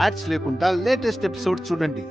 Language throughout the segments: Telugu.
యాడ్స్ లేకుండా లేటెస్ట్ ఎపిసోడ్ చూడండి.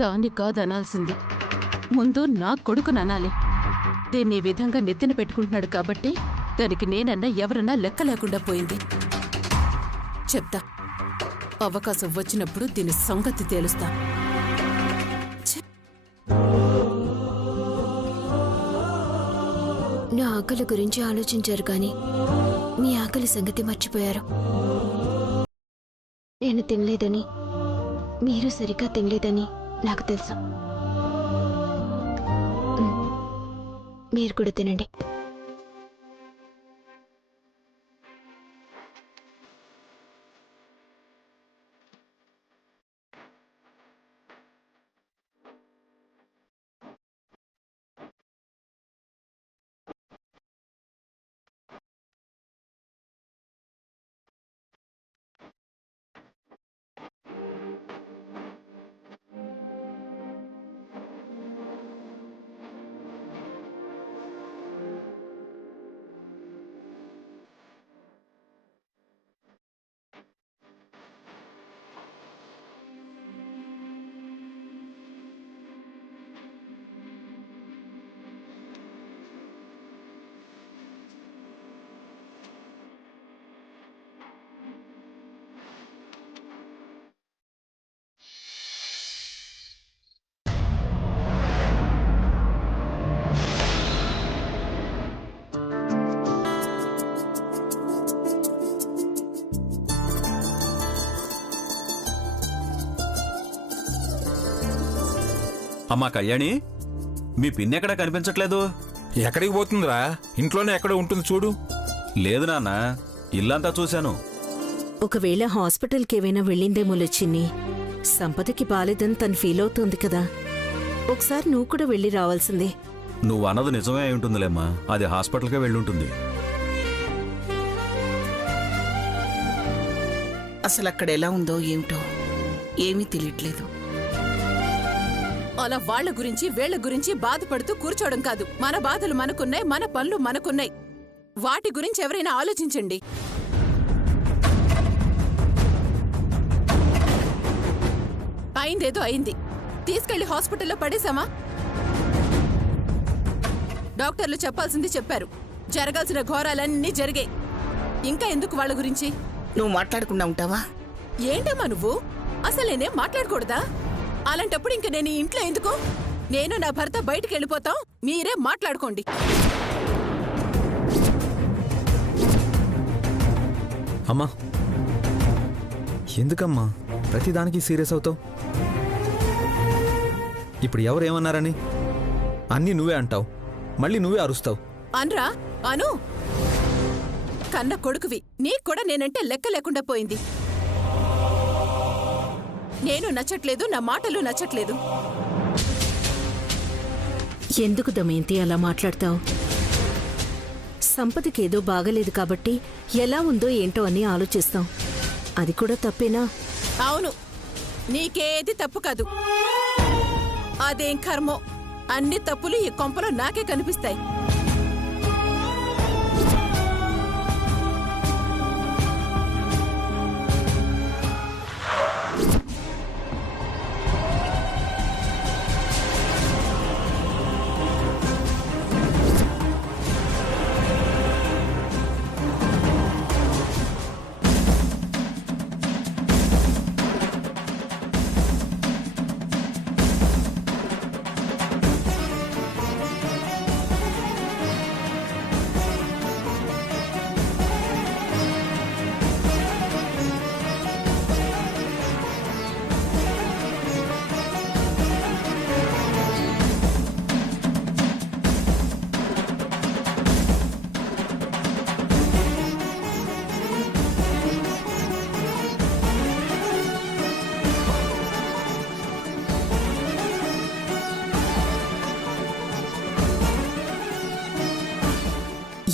దాన్ని కాదనాల్సింది, ముందు నా కొడుకుని అనాలి. దీన్ని ఈ విధంగా నెత్తిన పెట్టుకుంటున్నాడు కాబట్టి దానికి నేనన్నా ఎవరన్నా లెక్క లేకుండా పోయింది. చెప్తా, అవకాశం వచ్చినప్పుడు దీని సంగతి తేలుస్తా. నా ఆకలి గురించి ఆలోచించారు కానీ మీ ఆకలి సంగతి మర్చిపోయారు. నేను తినలేదని, మీరు సరిగ్గా తినలేదని నాకు తెలుసు. మీరు కూడా తినండి. అమ్మా కళ్యాణి, మీ పిన్ని ఎక్కడా కనిపించట్లేదు. ఎక్కడికి పోతుందిరా? ఇంట్లోనే ఎక్కడ ఉంటుంది చూడు. లేదు నాన్న, ఇల్లంతా చూశాను. ఒకవేళ హాస్పిటల్కి ఏవైనా వెళ్ళిందేమో చిన్ని. సంపదకి బాలేదని తను ఫీల్ అవుతోంది కదా, ఒకసారి నువ్వు కూడా వెళ్ళి రావాల్సిందే. నువ్వు అన్నది నిజమే అయి ఉంటుందిలేమ్మా, అది హాస్పిటల్కే వెళ్ళుంటుంది. అసలు అక్కడ ఎలా ఉందో ఏమిటో ఏమీ తెలియట్లేదు. అలా వాళ్ల గురించి వీళ్ల గురించి బాధపడుతూ కూర్చోవడం కాదు. మన బాధలు మనకున్నాయి, మన పనులు మనకున్నాయి. వాటి గురించి ఎవరైనా ఆలోచించండి. అయిందేదో అయింది, తీసుకెళ్లి హాస్పిటల్లో పడేశామా? డాక్టర్లు చెప్పాల్సింది చెప్పారు, జరగాల్సిన ఘోరాలన్నీ జరిగాయి. ఇంకా ఎందుకు వాళ్ళ గురించి? నువ్వు మాట్లాడకుండా ఉంటావా? ఏంటమ్మా నువ్వు? అసలు నేనేం మాట్లాడకూడదా? అలాంటప్పుడు ఇంక నేను ఈ ఇంట్లో ఎందుకు? నేను నా భర్త బయటికి వెళ్ళిపోతాం, మీరే మాట్లాడుకోండి. అమ్మా, ఎందుకమ్మా ప్రతిదానికి సీరియస్ అవుతావు? ఇప్పుడు ఎవరేమన్నారని అన్నీ నువ్వే అంటావు, మళ్ళీ నువ్వే అరుస్తావు. అన్రా అను, కన్న కొడుకువి, నీకు కూడా నేనంటే లెక్క లేకుండా పోయింది. నేను నచ్చట్లేదు, నా మాటలు నచ్చట్లేదు. ఎందుకు దమయంతి అలా మాట్లాడతావు? సంపదకి ఏదో బాగలేదు కాబట్టి ఎలా ఉందో ఏంటో అని ఆలోచిస్తాం. అది కూడా తప్పేనా? అవును, నీకేది తప్పు కాదు. అదేం కర్మో, అన్ని తప్పులు ఈ కొంపలో నాకే కనిపిస్తాయి.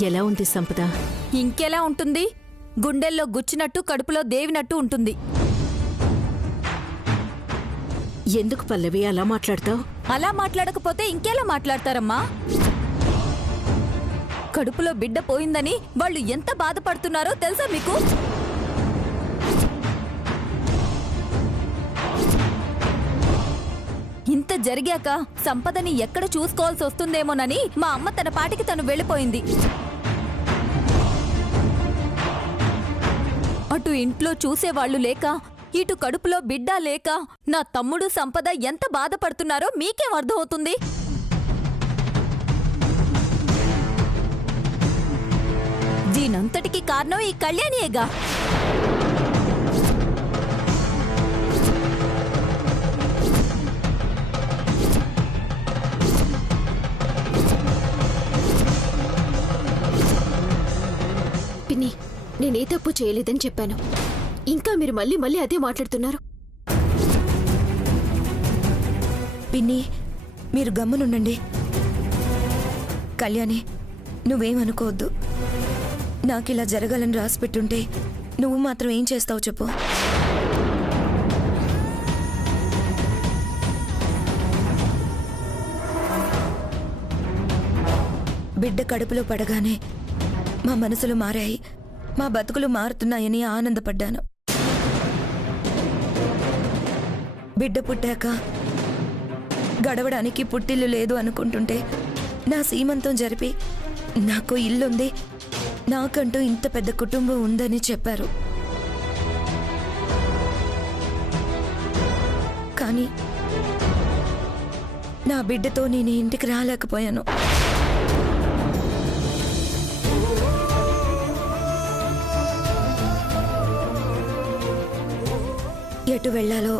ఎలా ఉంది సంపద? ఇంకెలా ఉంటుంది? గుండెల్లో గుచ్చినట్టు కడుపులో దేవినట్టు ఉంటుంది. ఎందుకు పల్లవి అలా మాట్లాడతావు? అలా మాట్లాడకపోతే ఇంకెలా మాట్లాడతారమ్మా? కడుపులో బిడ్డ పోయిందని వాళ్ళు ఎంత బాధపడుతున్నారో తెలుసా మీకు? ఇంత జరిగాక సంపదని ఎక్కడ చూసుకోవాల్సి వస్తుందేమోనని మా అమ్మ తన పాటికి తను వెళ్ళిపోయింది. అటు ఇంట్లో చూసేవాళ్లు లేక, ఇటు కడుపులో బిడ్డ లేక నా తమ్ముడు సంపద ఎంత బాధపడుతున్నారో మీకేం అర్థమవుతుంది? దీనంతటికీ కారణం ఈ కళ్యాణియేగా. పిన్ని, నేనే తప్పు చేయలేదని చెప్పాను. ఇంకా మీరు మళ్ళీ మళ్ళీ అదే మాట్లాడుతున్నారు. పిన్ని, మీరు గమ్మునుండండి. కళ్యాణి, నువ్వేమనుకోవద్దు. నాకిలా జరగాలని రాసిపెట్టుంటే నువ్వు మాత్రం ఏం చేస్తావు చెప్పు. బిడ్డ కడుపులో పడగానే మా మనసులు మారాయి, మా బతుకులు మారుతున్నాయని ఆనందపడ్డాను. బిడ్డ పుట్టాక గడవడానికి పుట్టిల్లు లేదు అనుకుంటుంటే నా సీమంతం జరిపి నాకు ఇల్లుంది, నాకంటూ ఇంత పెద్ద కుటుంబం ఉందని చెప్పారు. కానీ నా బిడ్డతో నేను ఇంటికి రాలేకపోయాను. ఎటు వెళ్లాలో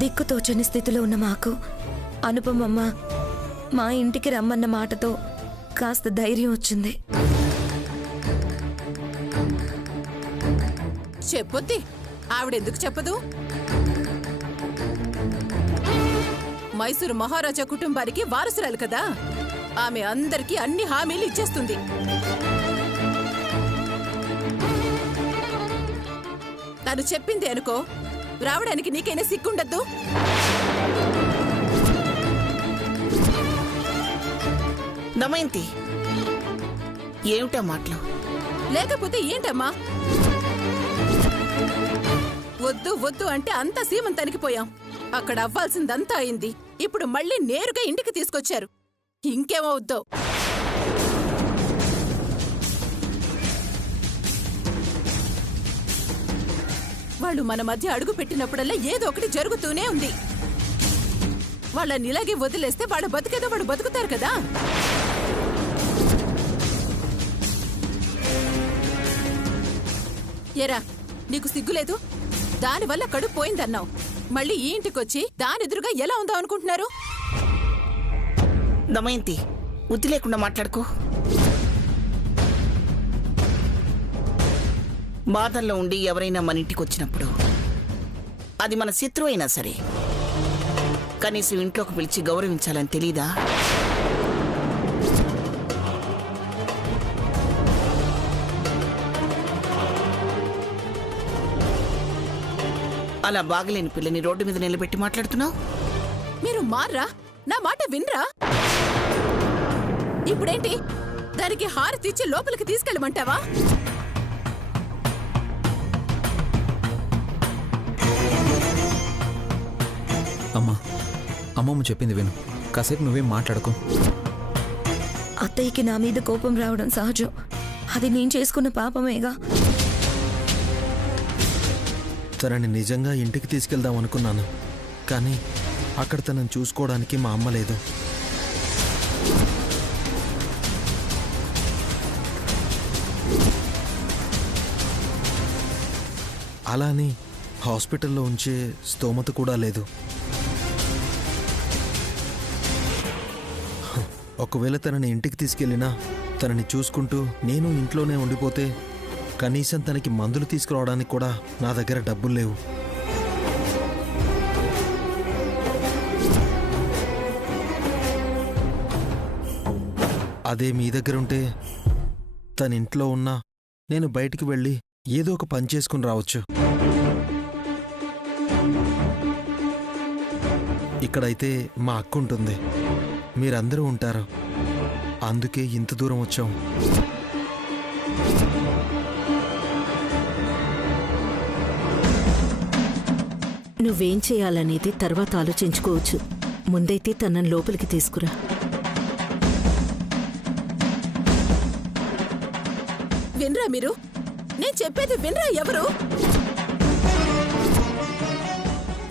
దిక్కుతోచని స్థితిలో ఉన్న మాకు అనుపమమ్మ మా ఇంటికి రమ్మన్న మాటతో కాస్త ధైర్యం వచ్చింది. చెప్పొద్ది, ఆవిడెందుకు చెప్పదు? మైసూరు మహారాజా కుటుంబానికి వారసురాలు కదా, ఆమె అందరికీ అన్ని హామీలు ఇచ్చేస్తుంది. తను చెప్పింది అనుకో, రావడానికి నీకైనా సిగ్గుండద్దు? దమయంతి, ఏమిటా మాటలు? లేకపోతే ఏంటమ్మా? వద్దు వద్దు అంటే అంతా సీమంతానికి పోయాం. అక్కడ అవ్వాల్సిందంతా అయింది. ఇప్పుడు మళ్ళీ నేరుగా ఇంటికి తీసుకొచ్చారు. ఇంకేమవుద్దో? వాళ్ళు మన మధ్య అడుగు పెట్టినప్పుడల్లా ఏదో ఒకటి జరుగుతూనే ఉంది. వాళ్ళని ఇలాగే వదిలేస్తే వాళ్ళ బతికేదో వాడు బతుకుతారు కదా. ఎరా, నీకు సిగ్గులేదు? దానివల్ల కడుపు పోయిందన్నావు. మళ్ళీ ఈ ఇంటికొచ్చి దానెదురుగా ఎలా ఉందో అనుకుంటున్నారు? దమయంతి, బుద్ధి లేకుండా మాట్లాడుకో. బాధల్లో ఉండి ఎవరైనా మన ఇంటికి వచ్చినప్పుడు అది మన శత్రువు అయినా సరే కనీసం ఇంట్లోకి పిలిచి గౌరవించాలని తెలీదా? అలా బాగలేని పిల్లని రోడ్డు మీద నిలబెట్టి మాట్లాడుతున్నావు. మీరు మార్రా? నా మాట వినరా? ఇప్పుడేంటి, దానికి హారతిచ్చి లోపలికి తీసుకెళ్ళమంటావా? అమ్మా, అమ్మమ్మ చెప్పింది విను. కాసేపు నువ్వేం మాట్లాడకు. అత్తయ్యకి నా మీద కోపం రావడం సహజం. అది నేను చేసుకున్న పాపమేగా. తనని నిజంగా ఇంటికి తీసుకెళ్దాం అనుకున్నాను, కానీ అక్కడ తనని చూసుకోవడానికి మా అమ్మ లేదు. అలానే హాస్పిటల్లో ఉంచే స్తోమత కూడా లేదు. ఒకవేళ తనని ఇంటికి తీసుకెళ్ళినా తనని చూసుకుంటూ నేను ఇంట్లోనే ఉండిపోతే కనీసం తనకి మందులు తీసుకురావడానికి కూడా నా దగ్గర డబ్బులు లేవు. అదే మీ దగ్గరుంటే తన ఇంట్లో ఉన్నా నేను బయటికి వెళ్ళి ఏదో ఒక పని చేసుకుని రావచ్చు. ఇక్కడైతే మా అక్క ఉంటుంది, మీరందరూ ఉంటారు. అందుకే ఇంత దూరం వచ్చాం. నువ్వేం చేయాలనేది తర్వాత ఆలోచించుకోవచ్చు. ముందైతే తనని లోపలికి తీసుకురా. వినరా మీరు? నేను చెప్పేది వినరా ఎవరు?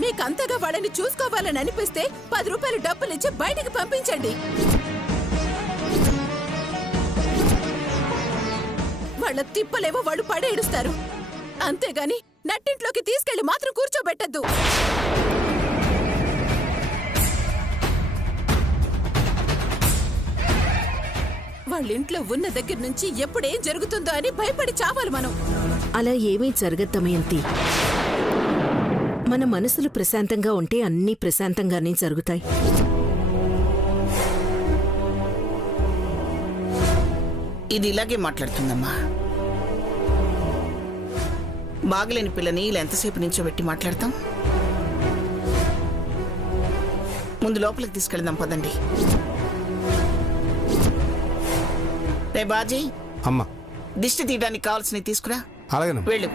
మీకంతగా వాళ్ళని చూసుకోవాలని అనిపిస్తే 10 రూపాయలు డబ్బులిచ్చి బయటికి పంపించండి. వాళ్ళ తిప్పలేవో వాళ్ళు పడేడుస్తారు. అంతేగాని నట్టింట్లోకి తీసుకెళ్లి మాత్రం కూర్చోబెట్టద్దు. వాళ్ళింట్లో ఉన్న దగ్గర నుంచి ఎప్పుడేం జరుగుతుందో అని భయపడి చావాలి మనం. అలా ఏమీ జరగద్దమయంతి. మన మనసులు ప్రశాంతంగా ఉంటే అన్నీ ప్రశాంతంగానే జరుగుతాయి. ఇది ఇలాగే మాట్లాడుతుందమ్మా. బాగలేని పిల్లని ఇలా ఎంతసేపు నించోబెట్టి మాట్లాడతాం? ముందు లోపలికి తీసుకెళ్దాం పదండి. రే బాజీ, అమ్మా దిష్టి తీయడానికి కావాల్సినవి తీసుకురా. అలాగే వెళ్ళు.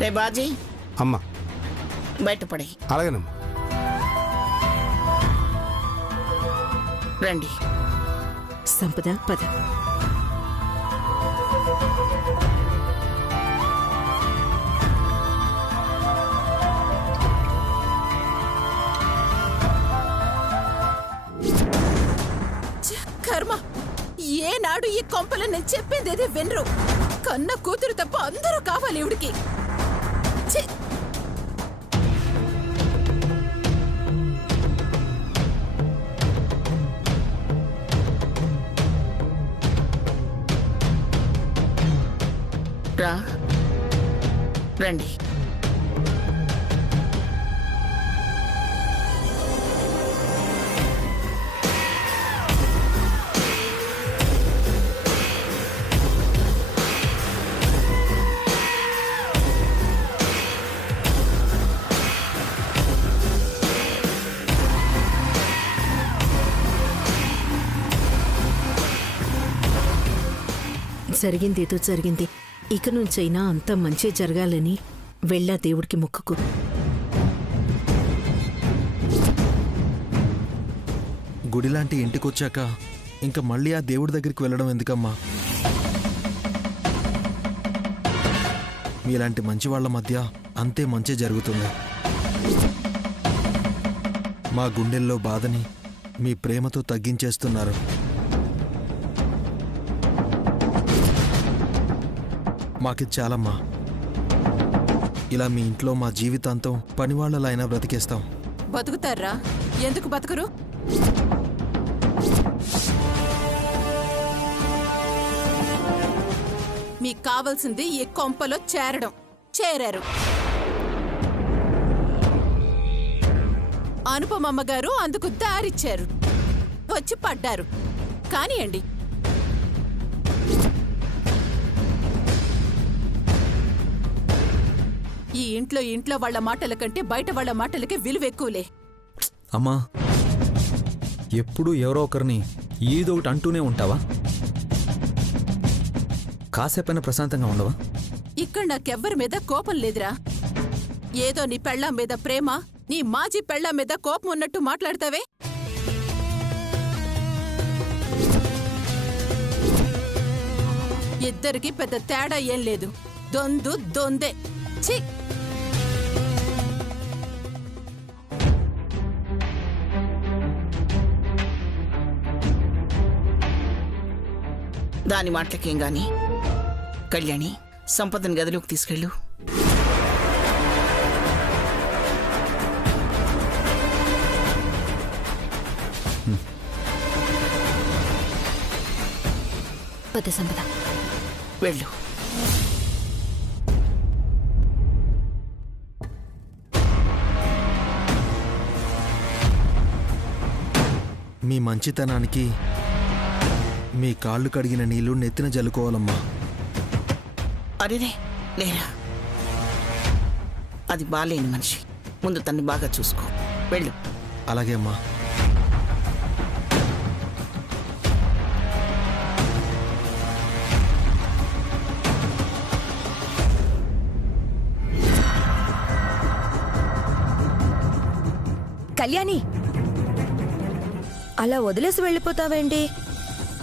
రే బాజీ, అమ్మా బయటపడే. అలాగేనమ్మా. రండి. సంపద పద. కర్మ, ఏనాడు ఈ కొంపలో నేను చెప్పిందేది వినరు. కన్న కూతురు తప్ప అందరూ కావాలి ఇవిడికి. రా, రండి. జరిగిందేదో జరిగింది. ఇక నుంచైనా అంతా మంచి జరగాలని వెళ్ళా దేవుడికి మొక్కుకు. గుడిలాంటి ఇంటికొచ్చాక ఇంకా మళ్ళీ ఆ దేవుడి దగ్గరికి వెళ్ళడం ఎందుకమ్మా? మీలాంటి మంచి వాళ్ళ మధ్య అంతే మంచి జరుగుతుంది. మా గుండెల్లో బాధని మీ ప్రేమతో తగ్గించేస్తున్నారు. మాకి చాలమ్మా. ఇలా మీ ఇంట్లో మా జీవితాంతం పనివాళ్లలైనా బ్రతికేస్తాం. బతుకుతారా? ఎందుకు బతకరు? మీకు కావాల్సింది ఈ కొంపలో చేరడం. చేరారు. అనుపమమ్మ గారు అందుకు దారిచ్చారు. వచ్చి పడ్డారు. కానియండి. ఈ ఇంట్లో వాళ్ళ మాటల కంటే బయట వాళ్ళ మాటలకే విలువ ఎక్కువలే. అమ్మా, ఎప్పుడు ఎవరో ఒకరిని ఏదో ఒకటి అంటూనే ఉంటావా? కాసేపైనా ప్రశాంతంగా ఉండవా? ఇక్కడ నాకెవ్వరి మీద కోపం లేదురా. ఏదో నీ పెళ్ళాం మీద ప్రేమ, నీ మాజీ పెళ్ళాం మీద కోపం ఉన్నట్టు మాట్లాడతావే. ఇద్దరికి పెద్ద తేడా ఏం లేదు. దొందు దొందే. ఛీ! దాని మాటలకేం గాని కళ్యాణి, సంపదని గదిలోకి తీసుకెళ్ళు. పద సంపద, వెళ్ళు. మీ మంచితనానికి మీ కాళ్ళు కడిగిన నీళ్లు నెత్తిన జల్లుకోవాలమ్మా. అరేరే లేరా, అది బాలేని మనిషి. ముందు తన్ని బాగా చూసుకో. వెళ్ళు. అలాగే అమ్మా. కళ్యాణి, అలా వదిలేసి వెళ్ళిపోతావేంటి?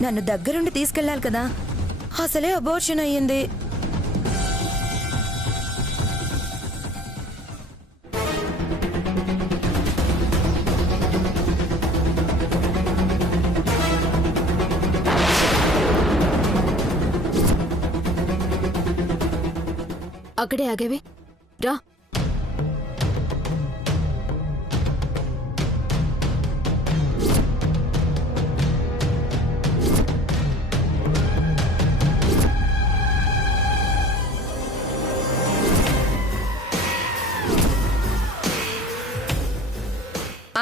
నన్ను దగ్గరుండి తీసుకెళ్ళాలి కదా. అసలే అబోర్షన్ అయ్యింది. అక్కడే ఆగేవే, రా.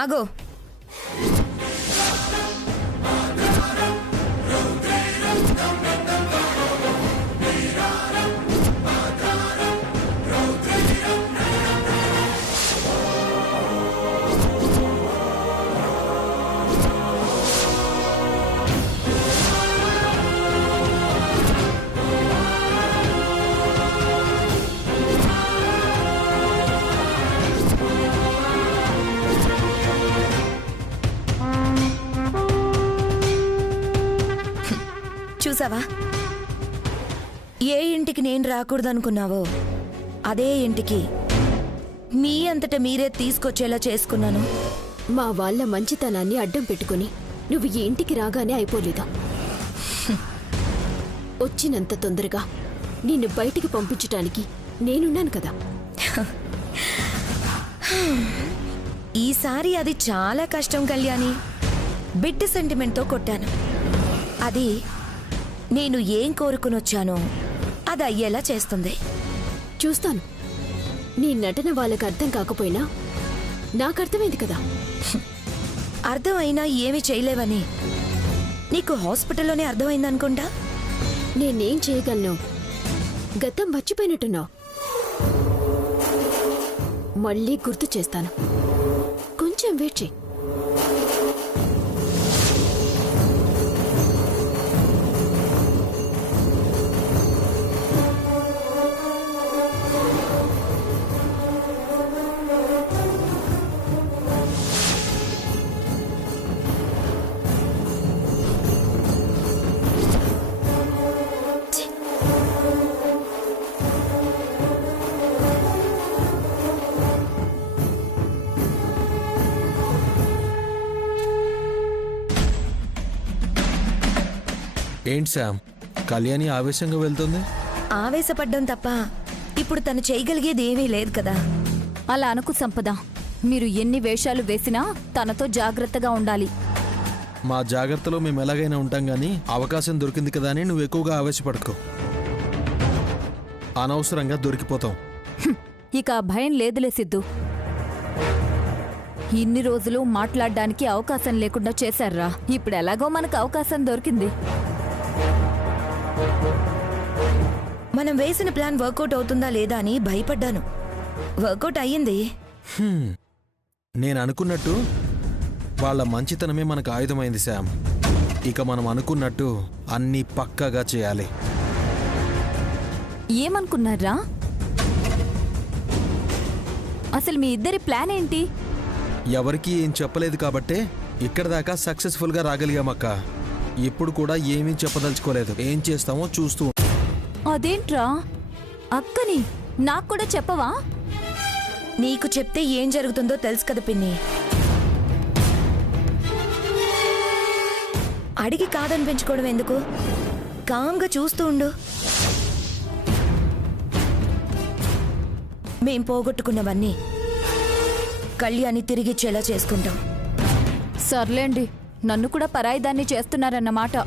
ఆగో. చూసావా, ఏ ఇంటికి నేను రాకూడదనుకున్నావో అదే ఇంటికి మీ అంతట మీరే తీసుకొచ్చేలా చేసుకున్నాను. మా వాళ్ళ మంచితనాన్ని అడ్డం పెట్టుకుని నువ్వు ఈ ఇంటికి రాగానే అయిపోలేదా? వచ్చినంత తొందరగా నిన్ను బయటికి పంపించటానికి నేనున్నాను కదా. ఈసారి అది చాలా కష్టం కళ్యాణి. బిడ్డ సెంటిమెంట్తో కొట్టాను. అది నేను ఏం కోరుకుని వచ్చానో అది అయ్యేలా చేస్తుంది. చూస్తాను. నీ నటన వాళ్ళకి అర్థం కాకపోయినా నాకు అర్థమైంది కదా. అర్థమైనా ఏమి చేయలేవని నీకు హాస్పిటల్లోనే అర్థమైందనుకుంటా. నేనేం చేయగలను? గతం మర్చిపోయినట్టున్నావు. మళ్ళీ గుర్తు చేస్తాను. కొంచెం వెయిట్ చేయి. ఏంటి శామ్, కళ్యాణి ఆవేశంగా వెళ్తుంది? ఆవేశపడ్డం తప్ప ఇప్పుడు తను చేయగలిగేది ఏమీ లేదు కదా. అలా అనుకు సంపద. మీరు ఎన్ని వేషాలు వేసినా తనతో జాగ్రత్తగా ఉండాలి. మా జాగ్రత్తలో మేము ఎలాగైనా ఉంటాం గానీ అవకాశం దొరికింది కదా అని నువ్వు ఎక్కువగా ఆవేశపడకో. అనవసరంగా దొరికిపోతాం. ఇక ఆ భయం లేదులే సిద్ధు. ఇన్ని రోజులు మాట్లాడడానికి అవకాశం లేకుండా చేశారా? ఇప్పుడు ఎలాగో మనకు అవకాశం దొరికింది. మనం వేసిన ప్లాన్ వర్కౌట్ అవుతుందా లేదా అని భయపడ్డాను. వర్కౌట్ అయ్యింది. నేను అనుకున్నట్టు వాళ్ళ మంచితనమే మనకు ఆయుధమైంది శామ్. ఇక మనం అనుకున్నట్టు అన్నీ పక్కాగా చేయాలి. ఏమనుకున్నారా? అసలు మీ ఇద్దరి ప్లాన్ ఏంటి? ఎవరికీ ఏం చెప్పలేదు కాబట్టే ఇక్కడ దాకా సక్సెస్ఫుల్గా రాగలిగామక్క. ఇప్పుడు కూడా ఏమీ చెప్పదలుచుకోలేదు. ఏం చేస్తామో చూస్తూ అదేంట్రా అక్కని నాకు కూడా చెప్పవా? నీకు చెప్తే ఏం జరుగుతుందో తెలుసు కదా పిన్ని. అడిగి కాదనిపించుకోవడం ఎందుకు? కామ్గా చూస్తూ ఉండు. మేం పోగొట్టుకున్నవన్నీ కళ్యాణి తిరిగిచ్చేలా చేసుకుంటాం. సర్లేండి, నన్ను కూడా పరాయిదాన్ని చేస్తున్నారన్నమాట.